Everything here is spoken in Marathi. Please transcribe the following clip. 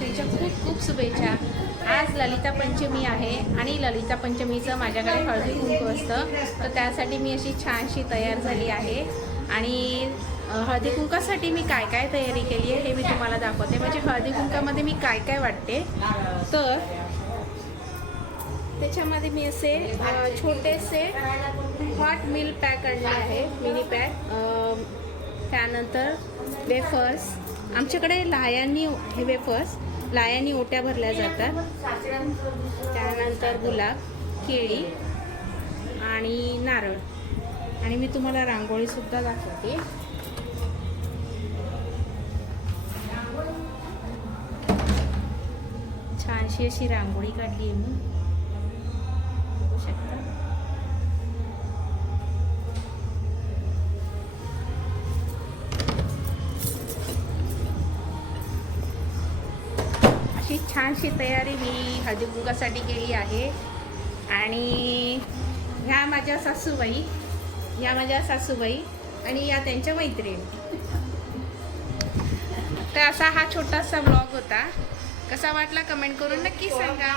नवरात्रीच्या खूप खूप शुभेच्छा. आज ललिता पंचमी आहे आणि ललिता पंचमीचं माझ्याकडे हळदी कुंकू असतं. तर त्यासाठी मी अशी छानशी तयार झाली आहे. आणि हळदी कुंकासाठी मी काय काय तयारी केली आहे हे मी तुम्हाला दाखवते. म्हणजे हळदी कुंकामध्ये मी काय काय वाटते? तर त्याच्यामध्ये मी असे छोटेसे हॉट मिल पॅक आणले आहे मिनी पॅक. त्यानंतर वेफर्स आमच्याकडे लायांनी हे वेफर्स लायांनी ओट्या भरल्या जातात. त्यानंतर गुलाब केळी आणि नारळ. आणि मी तुम्हाला रांगोळीसुद्धा दाखवते. छानशी अशी रांगोळी काढली आहे मी. अशी छानशी तयारी मी हळदी केली आहे. आणि ह्या माझ्या सासूबाई या माझ्या सासूबाई आणि या त्यांच्या मैत्रिणी. तर असा हा छोटासा ब्लॉग होता. कसा वाटला कमेंट करून नक्की सांगा.